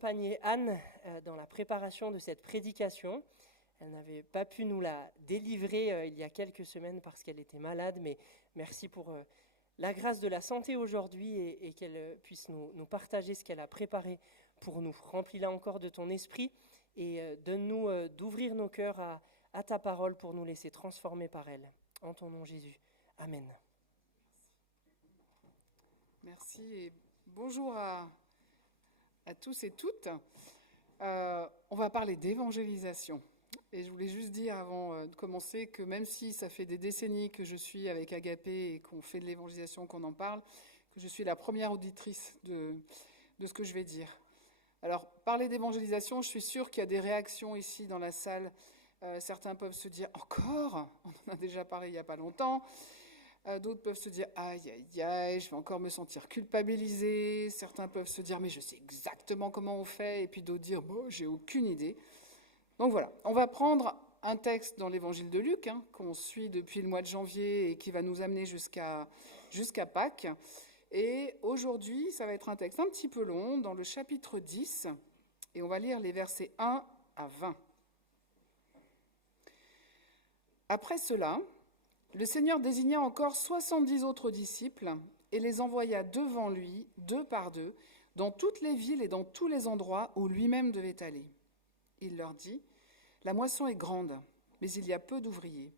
accompagné Anne dans la préparation de cette prédication. Elle n'avait pas pu nous la délivrer il y a quelques semaines parce qu'elle était malade, mais merci pour la grâce de la santé aujourd'hui et qu'elle puisse nous partager ce qu'elle a préparé pour nous. Remplis-la encore de ton esprit et donne-nous d'ouvrir nos cœurs à ta parole pour nous laisser transformer par elle. En ton nom Jésus. Amen. Merci et bonjour à tous et toutes. On va parler d'évangélisation. Et je voulais juste dire avant de commencer que même si ça fait des décennies que je suis avec Agapé et qu'on fait de l'évangélisation, qu'on en parle, que je suis la première auditrice de ce que je vais dire. Alors, parler d'évangélisation, je suis sûre qu'il y a des réactions ici dans la salle. Certains peuvent se dire « Encore ? On en a déjà parlé il n'y a pas longtemps ». D'autres peuvent se dire « Aïe, aïe, aïe, je vais encore me sentir culpabilisée ». Certains peuvent se dire « Mais je sais exactement comment on fait ». Et puis d'autres dire « Bon, j'ai aucune idée ». Donc voilà, on va prendre un texte dans l'évangile de Luc, qu'on suit depuis le mois de janvier et qui va nous amener jusqu'à Pâques. Et aujourd'hui, ça va être un texte un petit peu long, dans le chapitre 10, et on va lire les versets 1 à 20. Après cela, le Seigneur désigna encore 70 autres disciples et les envoya devant lui, deux par deux, dans toutes les villes et dans tous les endroits où lui-même devait aller. Il leur dit : « La moisson est grande, mais il y a peu d'ouvriers.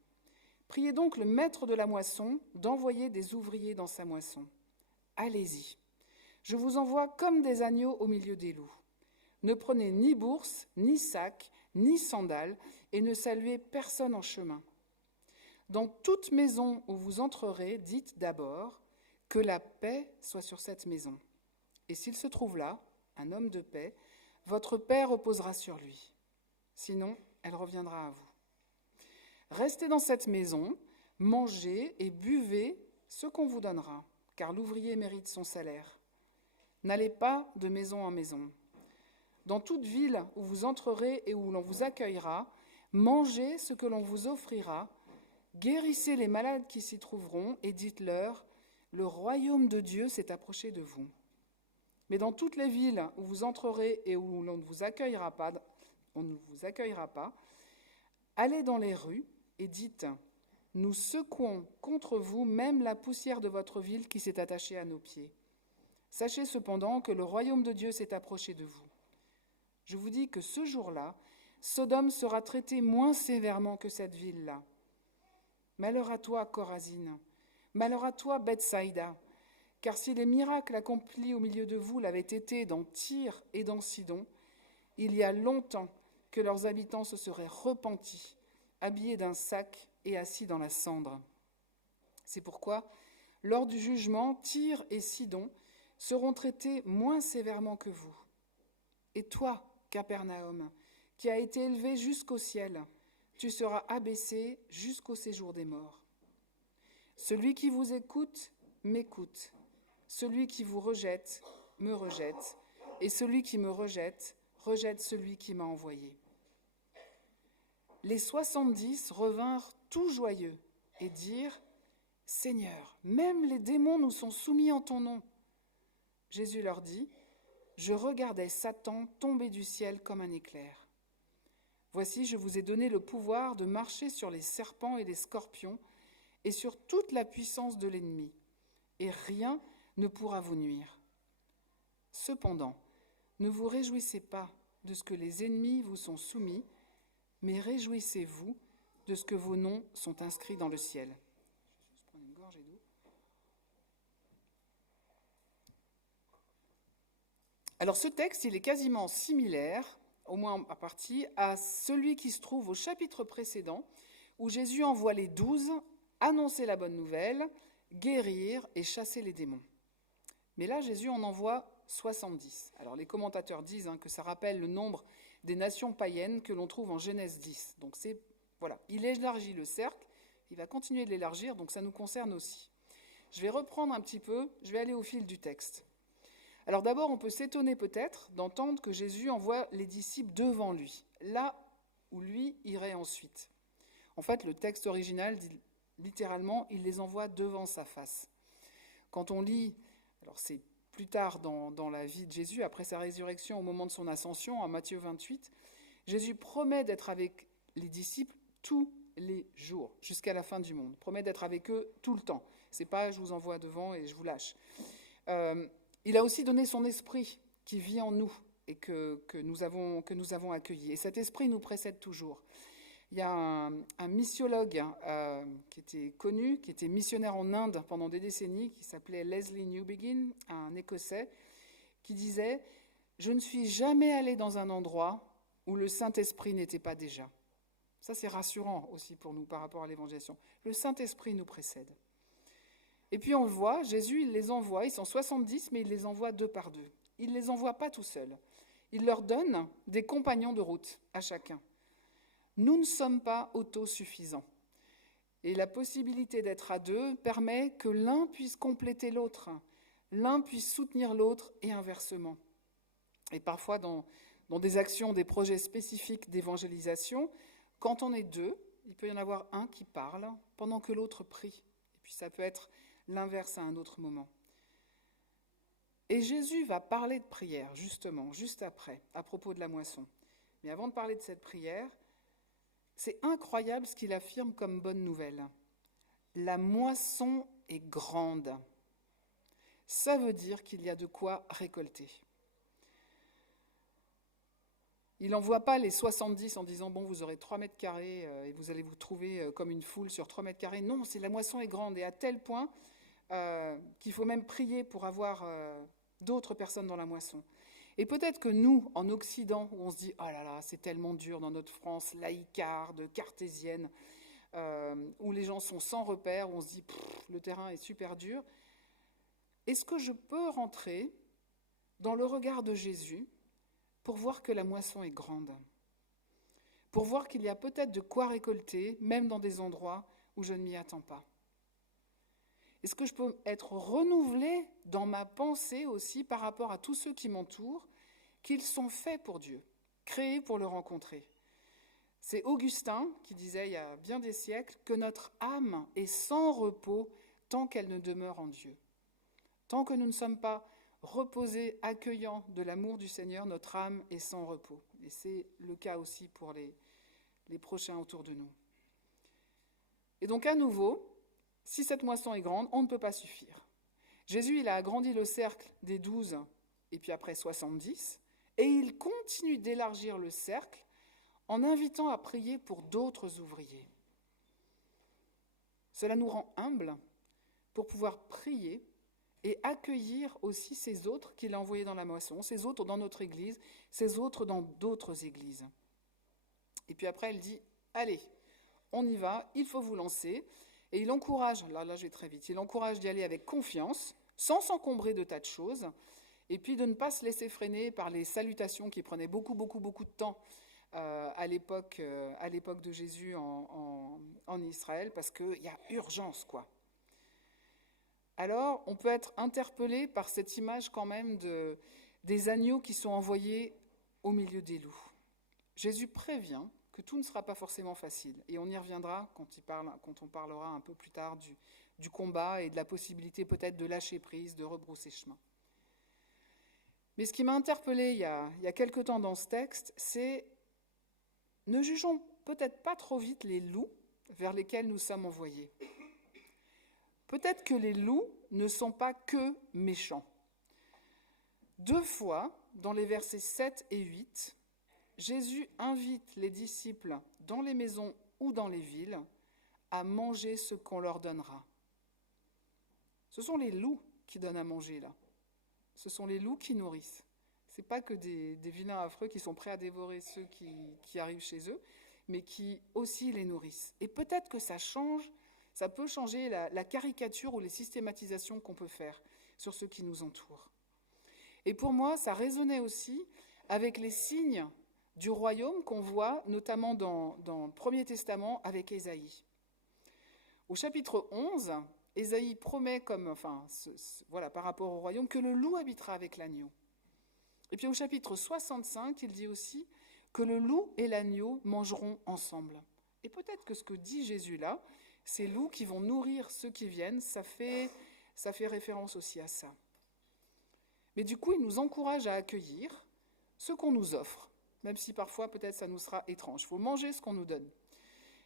Priez donc le maître de la moisson d'envoyer des ouvriers dans sa moisson. Allez-y, je vous envoie comme des agneaux au milieu des loups. Ne prenez ni bourse, ni sac, ni sandales, et ne saluez personne en chemin. Dans toute maison où vous entrerez, dites d'abord que la paix soit sur cette maison. Et s'il se trouve là, un homme de paix, votre paix reposera sur lui. Sinon, elle reviendra à vous. Restez dans cette maison, mangez et buvez ce qu'on vous donnera, car l'ouvrier mérite son salaire. N'allez pas de maison en maison. Dans toute ville où vous entrerez et où l'on vous accueillera, mangez ce que l'on vous offrira, guérissez les malades qui s'y trouveront et dites-leur : le royaume de Dieu s'est approché de vous. Mais dans toutes les villes où vous entrerez et où l'on ne vous accueillera pas, allez dans les rues et dites : nous secouons contre vous même la poussière de votre ville qui s'est attachée à nos pieds. Sachez cependant que le royaume de Dieu s'est approché de vous. Je vous dis que ce jour-là, Sodome sera traitée moins sévèrement que cette ville-là. Malheur à toi, Chorazine, malheur à toi, Bethsaïda, car si les miracles accomplis au milieu de vous l'avaient été dans Tyr et dans Sidon, il y a longtemps que leurs habitants se seraient repentis, habillés d'un sac et assis dans la cendre. C'est pourquoi, lors du jugement, Tyr et Sidon seront traités moins sévèrement que vous. Et toi, Capernaum, qui as été élevé jusqu'au ciel, tu seras abaissé jusqu'au séjour des morts. Celui qui vous écoute, m'écoute. Celui qui vous rejette, me rejette. Et celui qui me rejette, rejette celui qui m'a envoyé. Les 70 revinrent tout joyeux et dirent : Seigneur, même les démons nous sont soumis en ton nom. Jésus leur dit : je regardais Satan tomber du ciel comme un éclair. Voici, je vous ai donné le pouvoir de marcher sur les serpents et les scorpions et sur toute la puissance de l'ennemi, et rien ne pourra vous nuire. Cependant, ne vous réjouissez pas de ce que les ennemis vous sont soumis, mais réjouissez-vous de ce que vos noms sont inscrits dans le ciel. Je vais juste prendre une gorgée d'eau. Alors ce texte, il est quasiment similaire, au moins en partie, à celui qui se trouve au chapitre précédent, où Jésus envoie les 12 annoncer la bonne nouvelle, guérir et chasser les démons. Mais là, Jésus en envoie 70. Alors les commentateurs disent que ça rappelle le nombre des nations païennes que l'on trouve en Genèse 10. Donc il élargit le cercle, il va continuer de l'élargir, donc ça nous concerne aussi. Je vais reprendre un petit peu, je vais aller au fil du texte. Alors d'abord, on peut s'étonner peut-être d'entendre que Jésus envoie les disciples devant lui, là où lui irait ensuite. En fait, le texte original dit littéralement, il les envoie devant sa face. Quand on lit, alors c'est plus tard dans la vie de Jésus, après sa résurrection, au moment de son ascension, en Matthieu 28, Jésus promet d'être avec les disciples tous les jours, jusqu'à la fin du monde. Promet d'être avec eux tout le temps. C'est pas je vous envoie devant et je vous lâche. Il a aussi donné son esprit qui vit en nous et que nous avons accueilli. Et cet esprit nous précède toujours. Il y a un missiologue qui était connu, qui était missionnaire en Inde pendant des décennies, qui s'appelait Leslie Newbigin, un Écossais, qui disait « Je ne suis jamais allé dans un endroit où le Saint-Esprit n'était pas déjà ». Ça, c'est rassurant aussi pour nous par rapport à l'évangélisation. Le Saint-Esprit nous précède. Et puis on le voit, Jésus, il les envoie, ils sont 70, mais il les envoie 2 par 2. Il ne les envoie pas tout seuls. Il leur donne des compagnons de route à chacun. Nous ne sommes pas autosuffisants. Et la possibilité d'être à 2 permet que l'un puisse compléter l'autre, l'un puisse soutenir l'autre et inversement. Et parfois dans des actions, des projets spécifiques d'évangélisation, quand on est 2, il peut y en avoir un qui parle pendant que l'autre prie. Et puis ça peut être l'inverse à un autre moment. Et Jésus va parler de prière, justement, juste après, à propos de la moisson. Mais avant de parler de cette prière, c'est incroyable ce qu'il affirme comme bonne nouvelle. La moisson est grande. Ça veut dire qu'il y a de quoi récolter. Il n'envoie pas les 70 en disant « bon, vous aurez 3 mètres carrés et vous allez vous trouver comme une foule sur 3 mètres carrés ». Non, c'est la moisson est grande et à tel point qu'il faut même prier pour avoir d'autres personnes dans la moisson. Et peut-être que nous, en Occident, où on se dit « oh là là, c'est tellement dur dans notre France laïcarde, cartésienne, où les gens sont sans repère, où on se dit « le terrain est super dur », est-ce que je peux rentrer dans le regard de Jésus pour voir que la moisson est grande, pour voir qu'il y a peut-être de quoi récolter, même dans des endroits où je ne m'y attends pas? Est-ce que je peux être renouvelée dans ma pensée aussi par rapport à tous ceux qui m'entourent, qu'ils sont faits pour Dieu, créés pour le rencontrer? C'est Augustin qui disait il y a bien des siècles que notre âme est sans repos tant qu'elle ne demeure en Dieu. Tant que nous ne sommes pas reposés, accueillants de l'amour du Seigneur, notre âme est sans repos. Et c'est le cas aussi pour les prochains autour de nous. Et donc à nouveau, si cette moisson est grande, on ne peut pas suffire. Jésus, il a agrandi le cercle des 12 et puis après 70, et il continue d'élargir le cercle en invitant à prier pour d'autres ouvriers. Cela nous rend humbles pour pouvoir prier et accueillir aussi ces autres qu'il a envoyés dans la moisson, ces autres dans notre église, ces autres dans d'autres églises. Et puis après, elle dit, allez, on y va, il faut vous lancer. Et il encourage, là je vais très vite, il encourage d'y aller avec confiance, sans s'encombrer de tas de choses, et puis de ne pas se laisser freiner par les salutations qui prenaient beaucoup de temps à l'époque de Jésus en Israël, parce qu'il y a urgence, quoi. Alors, on peut être interpellé par cette image quand même des agneaux qui sont envoyés au milieu des loups. Jésus prévient que tout ne sera pas forcément facile. Et on y reviendra quand on parlera un peu plus tard du combat et de la possibilité peut-être de lâcher prise, de rebrousser chemin. Mais ce qui m'a interpellée il y a quelque temps dans ce texte, c'est ne jugeons peut-être pas trop vite les loups vers lesquels nous sommes envoyés. Peut-être que les loups ne sont pas que méchants. 2 fois, dans les versets 7 et 8, Jésus invite les disciples dans les maisons ou dans les villes à manger ce qu'on leur donnera. Ce sont les loups qui donnent à manger là. Ce sont les loups qui nourrissent. Ce n'est pas que des vilains affreux qui sont prêts à dévorer ceux qui arrivent chez eux, mais qui aussi les nourrissent. Et peut-être que ça peut changer la caricature ou les systématisations qu'on peut faire sur ceux qui nous entourent. Et pour moi, ça résonnait aussi avec les signes du royaume qu'on voit notamment dans le Premier Testament avec Ésaïe. Au chapitre 11, Ésaïe promet par rapport au royaume, que le loup habitera avec l'agneau. Et puis au chapitre 65, il dit aussi que le loup et l'agneau mangeront ensemble. Et peut-être que ce que dit Jésus là, ces loups qui vont nourrir ceux qui viennent, ça fait référence aussi à ça. Mais du coup, il nous encourage à accueillir ce qu'on nous offre, même si parfois peut-être ça nous sera étrange. Il faut manger ce qu'on nous donne.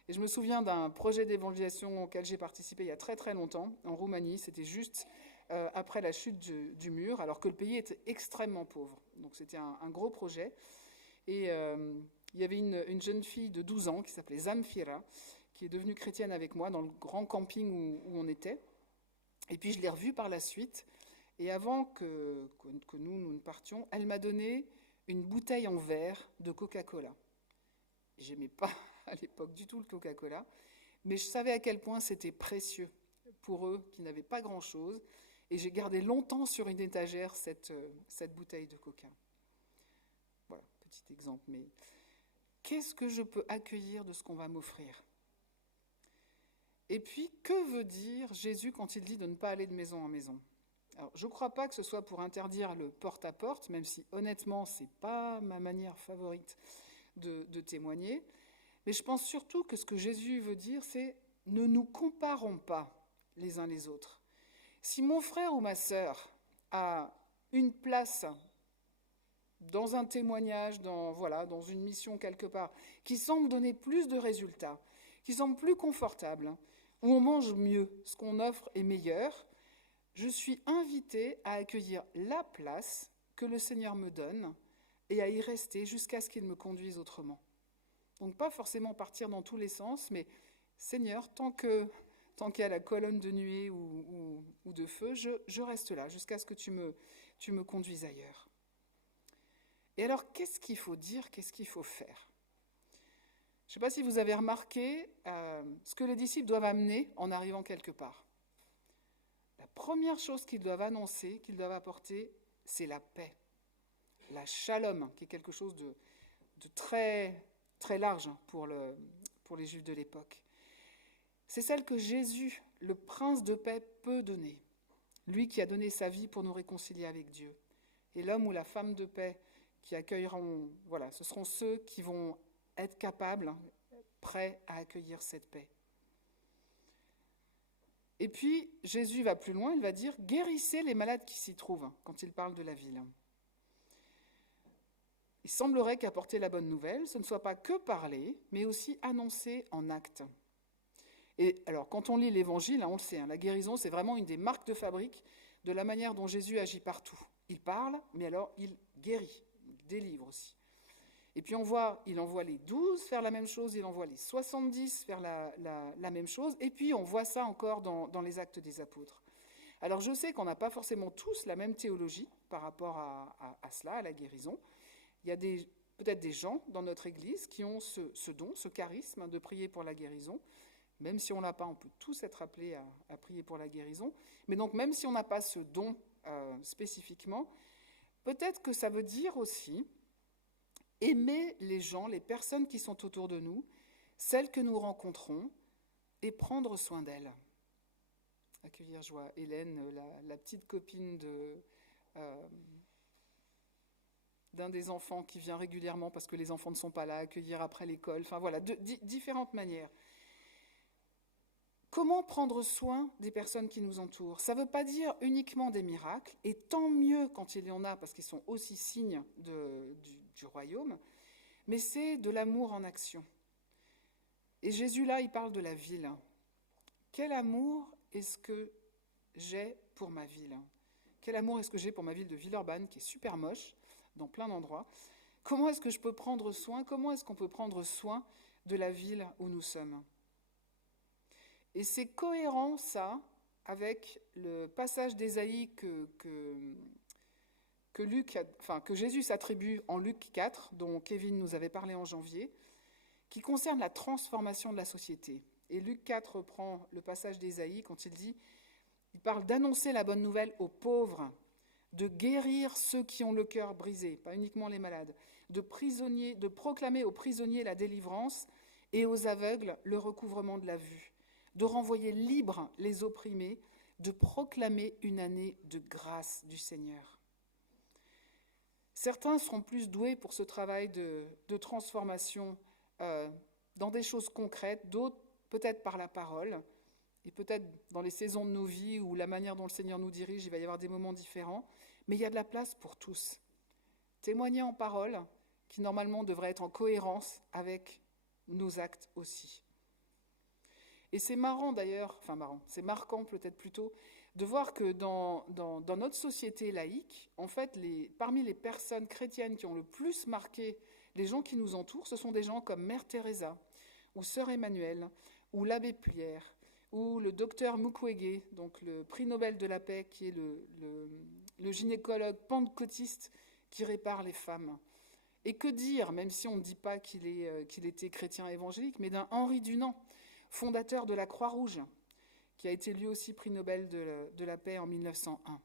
Et je me souviens d'un projet d'évangélisation auquel j'ai participé il y a très très longtemps, en Roumanie. C'était juste après la chute du mur, alors que le pays était extrêmement pauvre. Donc c'était un gros projet. Et il y avait une jeune fille de 12 ans qui s'appelait Zamfira, qui est devenue chrétienne avec moi dans le grand camping où on était. Et puis je l'ai revue par la suite. Et avant que nous ne partions, elle m'a donné une bouteille en verre de Coca-Cola. J'aimais pas à l'époque du tout le Coca-Cola, mais je savais à quel point c'était précieux pour eux qui n'avaient pas grand-chose. Et j'ai gardé longtemps sur une étagère cette bouteille de Coca. Voilà, petit exemple. Mais qu'est-ce que je peux accueillir de ce qu'on va m'offrir ? Et puis, que veut dire Jésus quand il dit de ne pas aller de maison en maison ? Alors, je ne crois pas que ce soit pour interdire le porte-à-porte, même si honnêtement, ce n'est pas ma manière favorite de témoigner. Mais je pense surtout que ce que Jésus veut dire, c'est ne nous comparons pas les uns les autres. Si mon frère ou ma sœur a une place dans un témoignage, dans une mission quelque part, qui semble donner plus de résultats, qui semble plus confortable, où on mange mieux, ce qu'on offre est meilleur, je suis invitée à accueillir la place que le Seigneur me donne et à y rester jusqu'à ce qu'il me conduise autrement. Donc pas forcément partir dans tous les sens, mais Seigneur, tant qu'il y a la colonne de nuée ou de feu, je reste là jusqu'à ce que tu me conduises ailleurs. Et alors, qu'est-ce qu'il faut dire, qu'est-ce qu'il faut faire ? Je ne sais pas si vous avez remarqué ce que les disciples doivent amener en arrivant quelque part. La première chose qu'ils doivent annoncer, qu'ils doivent apporter, c'est la paix. La shalom, qui est quelque chose de très, très large pour les Juifs de l'époque. C'est celle que Jésus, le prince de paix, peut donner. Lui qui a donné sa vie pour nous réconcilier avec Dieu. Et l'homme ou la femme de paix qui accueilleront, ce seront ceux qui vont être capables, prêts à accueillir cette paix. Et puis, Jésus va plus loin, il va dire « Guérissez les malades qui s'y trouvent » quand il parle de la ville. Il semblerait qu'apporter la bonne nouvelle, ce ne soit pas que parler, mais aussi annoncer en actes. Et alors, quand on lit l'Évangile, on le sait, la guérison, c'est vraiment une des marques de fabrique de la manière dont Jésus agit partout. Il parle, mais alors il guérit, il délivre aussi. Et puis il envoie les 12 faire la même chose, il envoie les 70 faire la même chose, et puis on voit ça encore dans les Actes des Apôtres. Alors je sais qu'on n'a pas forcément tous la même théologie par rapport à cela, à la guérison. Il y a peut-être des gens dans notre Église qui ont ce don, ce charisme de prier pour la guérison. Même si on ne l'a pas, on peut tous être appelés à prier pour la guérison. Mais donc même si on n'a pas ce don spécifiquement, peut-être que ça veut dire aussi aimer les gens, les personnes qui sont autour de nous, celles que nous rencontrons, et prendre soin d'elles. Accueillir, je vois Hélène, la petite copine d'un des enfants qui vient régulièrement parce que les enfants ne sont pas là, accueillir après l'école, différentes manières. Comment prendre soin des personnes qui nous entourent ? Ça ne veut pas dire uniquement des miracles, et tant mieux quand il y en a, parce qu'ils sont aussi signes du royaume, mais c'est de l'amour en action. Et Jésus, là, il parle de la ville. Quel amour est-ce que j'ai pour ma ville ? Quel amour est-ce que j'ai pour ma ville de Villeurbanne, qui est super moche, dans plein d'endroits ? Comment est-ce que je peux prendre soin ? Comment est-ce qu'on peut prendre soin de la ville où nous sommes ? Et c'est cohérent, ça, avec le passage d'Ésaïe que Jésus s'attribue en Luc 4, dont Kevin nous avait parlé en janvier, qui concerne la transformation de la société. Et Luc 4 reprend le passage d'Ésaïe quand il parle d'annoncer la bonne nouvelle aux pauvres, de guérir ceux qui ont le cœur brisé, pas uniquement les malades, de proclamer aux prisonniers la délivrance et aux aveugles le recouvrement de la vue, de renvoyer libres les opprimés, de proclamer une année de grâce du Seigneur. Certains seront plus doués pour ce travail de transformation dans des choses concrètes, d'autres peut-être par la parole, et peut-être dans les saisons de nos vies ou la manière dont le Seigneur nous dirige, il va y avoir des moments différents. Mais il y a de la place pour tous. Témoigner en parole, qui normalement devrait être en cohérence avec nos actes aussi. Et c'est marrant d'ailleurs, c'est marquant peut-être plutôt, de voir que dans notre société laïque, en fait, parmi les personnes chrétiennes qui ont le plus marqué les gens qui nous entourent, ce sont des gens comme Mère Teresa, ou Sœur Emmanuelle, ou l'abbé Pierre, ou le docteur Mukwege, donc le prix Nobel de la paix, qui est le gynécologue pentecôtiste qui répare les femmes. Et que dire, même si on ne dit pas qu'il était chrétien évangélique, mais d'un Henri Dunant, fondateur de la Croix-Rouge, qui a été lui aussi prix Nobel de la paix en 1901.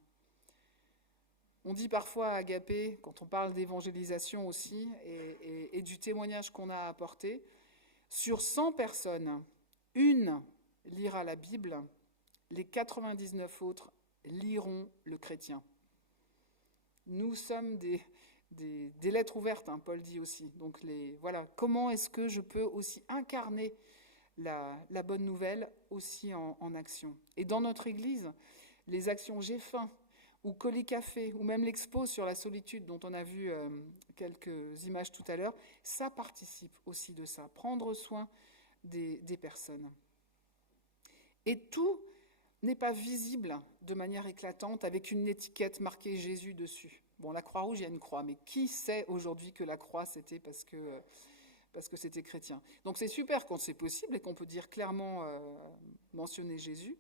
On dit parfois à Agapé, quand on parle d'évangélisation aussi, et du témoignage qu'on a apporté, sur 100 personnes, une lira la Bible, les 99 autres liront le chrétien. Nous sommes des lettres ouvertes, hein, Paul dit aussi. Donc voilà, comment est-ce que je peux aussi incarner la bonne nouvelle aussi en action. Et dans notre Église, les actions J'ai faim, ou Colis Café, ou même l'expo sur la solitude dont on a vu quelques images tout à l'heure, ça participe aussi de ça, prendre soin des personnes. Et tout n'est pas visible de manière éclatante avec une étiquette marquée Jésus dessus. Bon, la Croix-Rouge, il y a une croix, mais qui sait aujourd'hui que la croix, c'était parce que c'était chrétien. Donc c'est super quand c'est possible et qu'on peut dire clairement mentionner Jésus.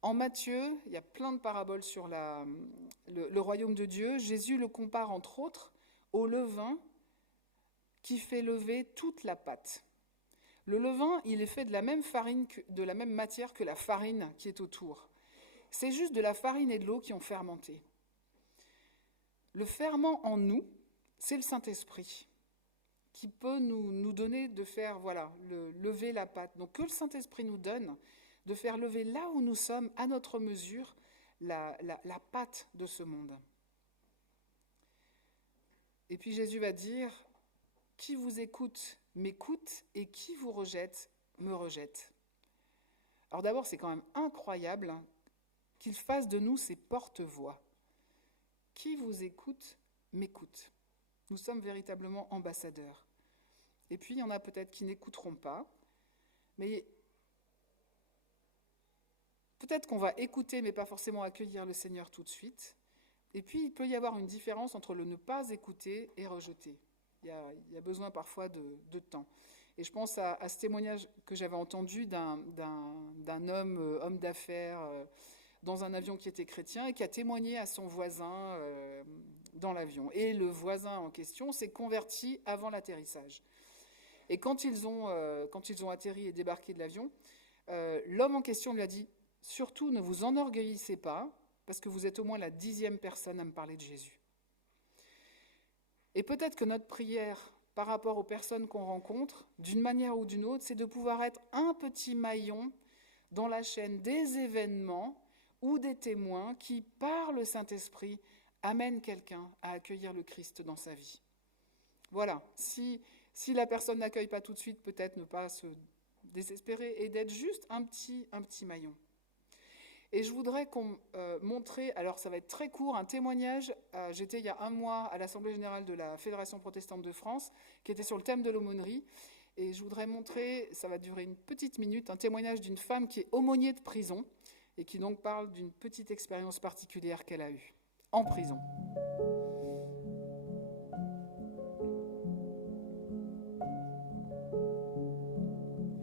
En Matthieu, il y a plein de paraboles sur le royaume de Dieu. Jésus le compare entre autres au levain qui fait lever toute la pâte. Le levain, il est fait de la même farine, de la même matière que la farine qui est autour. C'est juste de la farine et de l'eau qui ont fermenté. Le ferment en nous, c'est le Saint-Esprit qui peut nous donner de faire, lever la pâte. Donc que le Saint-Esprit nous donne de faire lever là où nous sommes, à notre mesure, la pâte de ce monde. Et puis Jésus va dire, qui vous écoute m'écoute, et qui vous rejette me rejette. Alors d'abord, c'est quand même incroyable qu'il fasse de nous ces porte-voix. Qui vous écoute m'écoute. Nous sommes véritablement ambassadeurs. Et puis, il y en a peut-être qui n'écouteront pas, mais peut-être qu'on va écouter, mais pas forcément accueillir le Seigneur tout de suite. Et puis, il peut y avoir une différence entre le ne pas écouter et rejeter. Il y a besoin parfois de temps. Et je pense à ce témoignage que j'avais entendu d'un homme d'affaires dans un avion qui était chrétien et qui a témoigné à son voisin dans l'avion. Et le voisin en question s'est converti avant l'atterrissage. Et quand ils ont atterri et débarqué de l'avion, l'homme en question lui a dit « Surtout, ne vous enorgueillissez pas, parce que vous êtes au moins la 10e personne à me parler de Jésus. » Et peut-être que notre prière par rapport aux personnes qu'on rencontre, d'une manière ou d'une autre, c'est de pouvoir être un petit maillon dans la chaîne des événements ou des témoins qui, par le Saint-Esprit, amènent quelqu'un à accueillir le Christ dans sa vie. Voilà, si la personne n'accueille pas tout de suite, peut-être ne pas se désespérer et d'être juste un petit maillon. Et je voudrais montrer, alors ça va être très court, un témoignage. J'étais il y a un mois à l'Assemblée générale de la Fédération protestante de France, qui était sur le thème de l'aumônerie. Et je voudrais montrer, ça va durer une petite minute, un témoignage d'une femme qui est aumônier de prison et qui donc parle d'une petite expérience particulière qu'elle a eue en prison.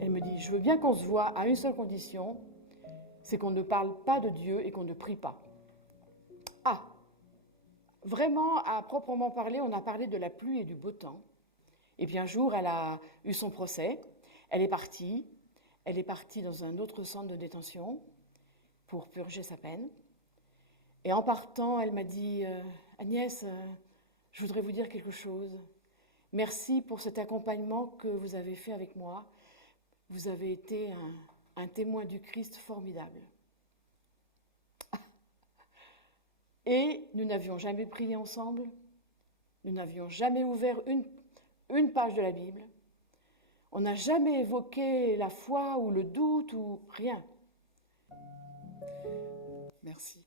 Elle me dit, je veux bien qu'on se voit à une seule condition, c'est qu'on ne parle pas de Dieu et qu'on ne prie pas. Ah, vraiment, à proprement parler, on a parlé de la pluie et du beau temps. Et puis un jour, elle a eu son procès, elle est partie dans un autre centre de détention pour purger sa peine. Et en partant, elle m'a dit, Agnès, je voudrais vous dire quelque chose. Merci pour cet accompagnement que vous avez fait avec moi. Vous avez été un témoin du Christ formidable. Et nous n'avions jamais prié ensemble, nous n'avions jamais ouvert une page de la Bible, on n'a jamais évoqué la foi ou le doute ou rien. Merci.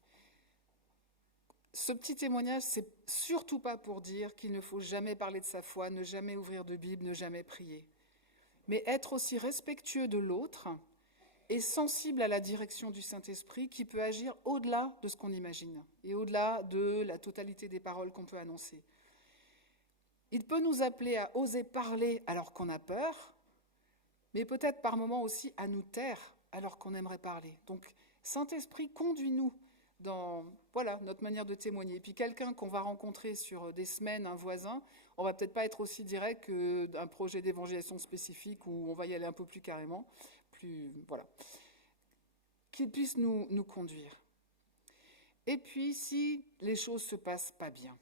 ce petit témoignage, c'est surtout pas pour dire qu'il ne faut jamais parler de sa foi, ne jamais ouvrir de Bible, ne jamais prier. Mais être aussi respectueux de l'autre et sensible à la direction du Saint-Esprit qui peut agir au-delà de ce qu'on imagine et au-delà de la totalité des paroles qu'on peut annoncer. Il peut nous appeler à oser parler alors qu'on a peur, mais peut-être par moments aussi à nous taire alors qu'on aimerait parler. Donc, Saint-Esprit, conduis-nous dans notre manière de témoigner. Et puis quelqu'un qu'on va rencontrer sur des semaines, un voisin, on va peut-être pas être aussi direct qu'un projet d'évangélisation spécifique où on va y aller un peu plus carrément, qu'il puisse nous conduire. Et puis, si les choses se passent pas bien,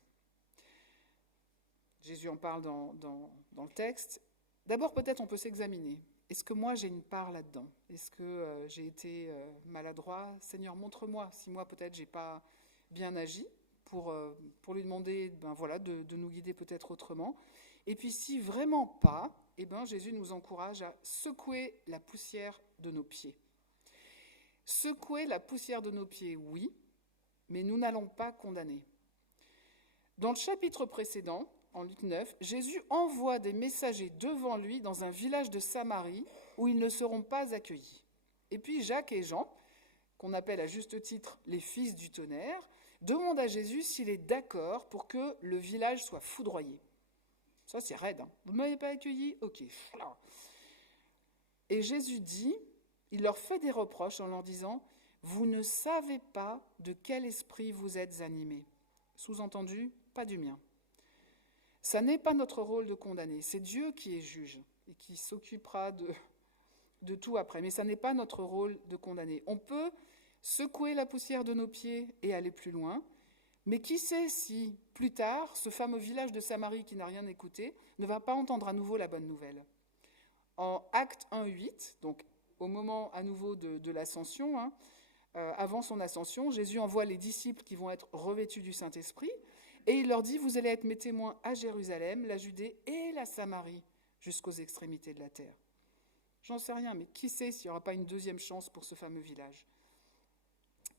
Jésus en parle dans le texte, d'abord peut-être on peut s'examiner. Est-ce que moi j'ai une part là-dedans ? Est-ce que j'ai été maladroit ? Seigneur, montre-moi si moi peut-être j'ai pas bien agi pour lui demander de nous guider peut-être autrement. Et puis si vraiment pas, Jésus nous encourage à secouer la poussière de nos pieds. Secouer la poussière de nos pieds, oui, mais nous n'allons pas condamner. Dans le chapitre précédent, en Luc 9, Jésus envoie des messagers devant lui dans un village de Samarie où ils ne seront pas accueillis. Et puis Jacques et Jean, qu'on appelle à juste titre les fils du tonnerre, demandent à Jésus s'il est d'accord pour que le village soit foudroyé. Ça, c'est raide. Hein. Vous ne m'avez pas accueilli ? Ok. Et Jésus dit, il leur fait des reproches en leur disant « Vous ne savez pas de quel esprit vous êtes animés. » Sous-entendu, pas du mien. Ça n'est pas notre rôle de condamner, c'est Dieu qui est juge et qui s'occupera de tout après. Mais ça n'est pas notre rôle de condamner. On peut secouer la poussière de nos pieds et aller plus loin, mais qui sait si, plus tard, ce fameux village de Samarie qui n'a rien écouté ne va pas entendre à nouveau la bonne nouvelle. En Actes 1:8, donc au moment à nouveau de l'ascension, avant son ascension, Jésus envoie les disciples qui vont être revêtus du Saint-Esprit, et il leur dit, vous allez être mes témoins à Jérusalem, la Judée et la Samarie, jusqu'aux extrémités de la terre. J'en sais rien, mais qui sait s'il n'y aura pas une deuxième chance pour ce fameux village.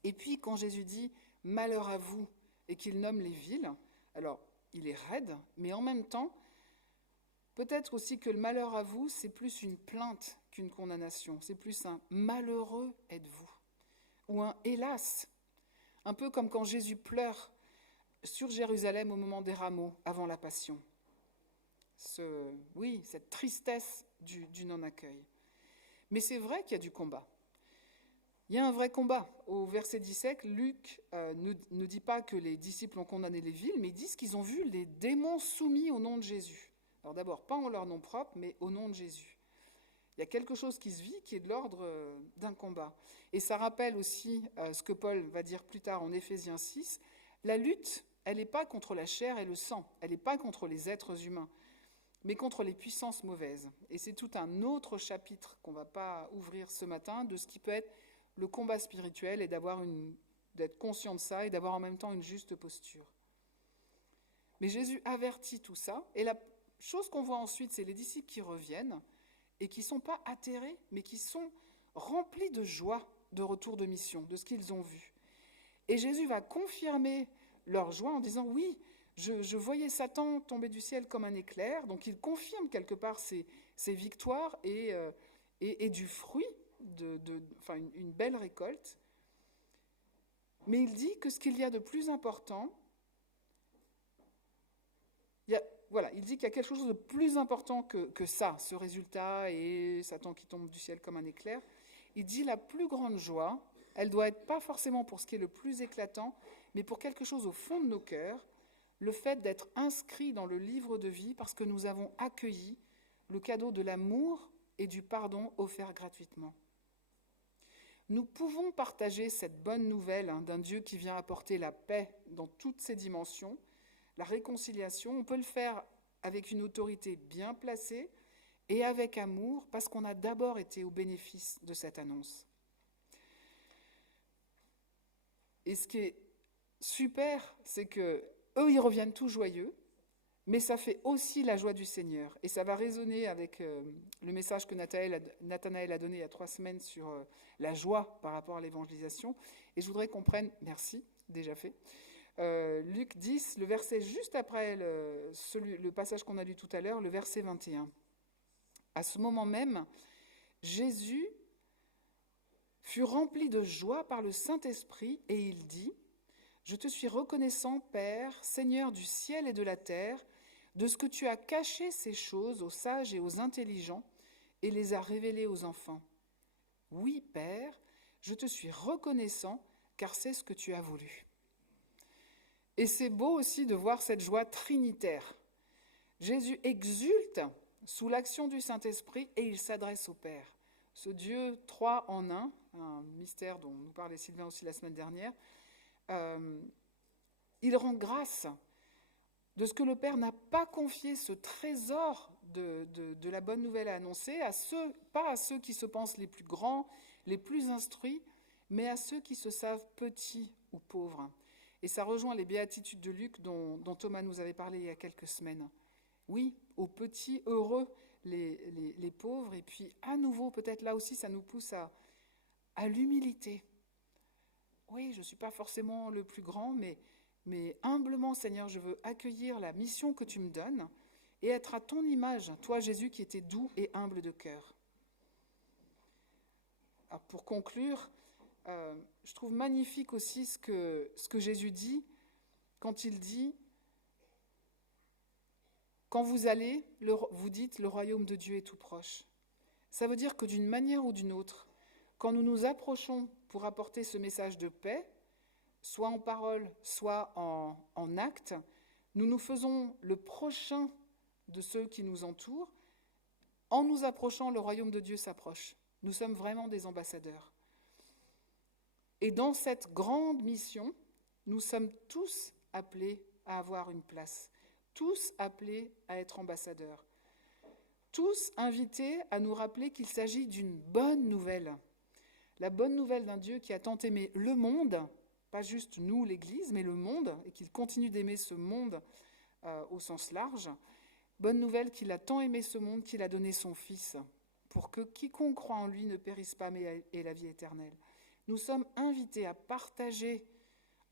Et puis, quand Jésus dit « malheur à vous » et qu'il nomme les villes, alors il est raide, mais en même temps, peut-être aussi que le malheur à vous, c'est plus une plainte qu'une condamnation. C'est plus un « malheureux êtes-vous » ou un « hélas », un peu comme quand Jésus pleure sur Jérusalem au moment des rameaux, avant la Passion. Cette tristesse du non-accueil. Mais c'est vrai qu'il y a du combat. Il y a un vrai combat. Au verset 17, Luc ne dit pas que les disciples ont condamné les villes, mais ils disent qu'ils ont vu les démons soumis au nom de Jésus. Alors d'abord, pas en leur nom propre, mais au nom de Jésus. Il y a quelque chose qui se vit qui est de l'ordre d'un combat. Et ça rappelle aussi ce que Paul va dire plus tard en Éphésiens 6, la lutte, elle n'est pas contre la chair et le sang, elle n'est pas contre les êtres humains, mais contre les puissances mauvaises. Et c'est tout un autre chapitre qu'on ne va pas ouvrir ce matin, de ce qui peut être le combat spirituel et d'être conscient de ça et d'avoir en même temps une juste posture. Mais Jésus avertit tout ça, et la chose qu'on voit ensuite, c'est les disciples qui reviennent et qui ne sont pas atterrés, mais qui sont remplis de joie de retour de mission, de ce qu'ils ont vu. Et Jésus va confirmer leur joie en disant « Oui, je voyais Satan tomber du ciel comme un éclair », donc il confirme quelque part ses victoires et du fruit, une belle récolte. Mais il dit que ce qu'il y a de plus important, il dit qu'il y a quelque chose de plus important que ça, ce résultat et Satan qui tombe du ciel comme un éclair. Il dit la plus grande joie, elle doit être pas forcément pour ce qui est le plus éclatant, mais pour quelque chose au fond de nos cœurs, le fait d'être inscrits dans le livre de vie parce que nous avons accueilli le cadeau de l'amour et du pardon offert gratuitement. Nous pouvons partager cette bonne nouvelle d'un Dieu qui vient apporter la paix dans toutes ses dimensions, la réconciliation. On peut le faire avec une autorité bien placée et avec amour parce qu'on a d'abord été au bénéfice de cette annonce. Et ce qui est super, c'est que eux, ils reviennent tout joyeux, mais ça fait aussi la joie du Seigneur. Et ça va résonner avec le message que Nathanaël a donné il y a 3 semaines sur la joie par rapport à l'évangélisation. Et je voudrais qu'on prenne, merci, déjà fait, Luc 10, le verset juste après le passage qu'on a lu tout à l'heure, le verset 21. À ce moment même, Jésus fut rempli de joie par le Saint-Esprit et il dit : « Je te suis reconnaissant, Père, Seigneur du ciel et de la terre, de ce que tu as caché ces choses aux sages et aux intelligents et les as révélées aux enfants. Oui, Père, je te suis reconnaissant, car c'est ce que tu as voulu. » Et c'est beau aussi de voir cette joie trinitaire. Jésus exulte sous l'action du Saint-Esprit et il s'adresse au Père. Ce Dieu trois en un mystère dont nous parlait Sylvain aussi la semaine dernière, il rend grâce de ce que le Père n'a pas confié ce trésor de la bonne nouvelle à annoncer, pas à ceux qui se pensent les plus grands, les plus instruits, mais à ceux qui se savent petits ou pauvres. Et ça rejoint les béatitudes de Luc dont Thomas nous avait parlé il y a quelques semaines. Oui, aux petits, heureux, les pauvres, et puis à nouveau, peut-être là aussi, ça nous pousse à l'humilité. Oui, je ne suis pas forcément le plus grand, mais humblement, Seigneur, je veux accueillir la mission que tu me donnes et être à ton image, toi Jésus qui étais doux et humble de cœur. Alors, pour conclure, je trouve magnifique aussi ce que Jésus dit quand il dit « Quand vous allez, vous dites, le royaume de Dieu est tout proche ». Ça veut dire que d'une manière ou d'une autre, quand nous nous approchons pour apporter ce message de paix, soit en parole, soit en acte, nous nous faisons le prochain de ceux qui nous entourent. En nous approchant, le royaume de Dieu s'approche. Nous sommes vraiment des ambassadeurs. Et dans cette grande mission, nous sommes tous appelés à avoir une place, tous appelés à être ambassadeurs, tous invités à nous rappeler qu'il s'agit d'une bonne nouvelle. La bonne nouvelle d'un Dieu qui a tant aimé le monde, pas juste nous, l'Église, mais le monde, et qu'il continue d'aimer ce monde au sens large. Bonne nouvelle qu'il a tant aimé ce monde qu'il a donné son Fils, pour que quiconque croit en lui ne périsse pas, mais ait la vie éternelle. Nous sommes invités à partager,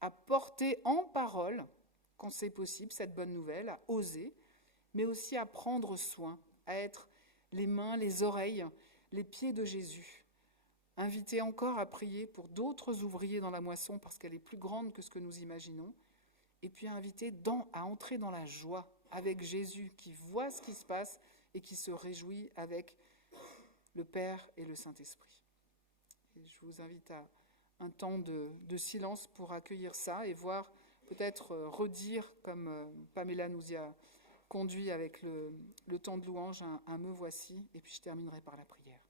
à porter en parole, quand c'est possible, cette bonne nouvelle, à oser, mais aussi à prendre soin, à être les mains, les oreilles, les pieds de Jésus. Invités encore à prier pour d'autres ouvriers dans la moisson, parce qu'elle est plus grande que ce que nous imaginons, et puis invités à entrer dans la joie avec Jésus, qui voit ce qui se passe et qui se réjouit avec le Père et le Saint-Esprit. Et je vous invite à un temps de silence pour accueillir ça et voir, peut-être redire, comme Pamela nous y a conduit avec le temps de louange, un me voici, et puis je terminerai par la prière.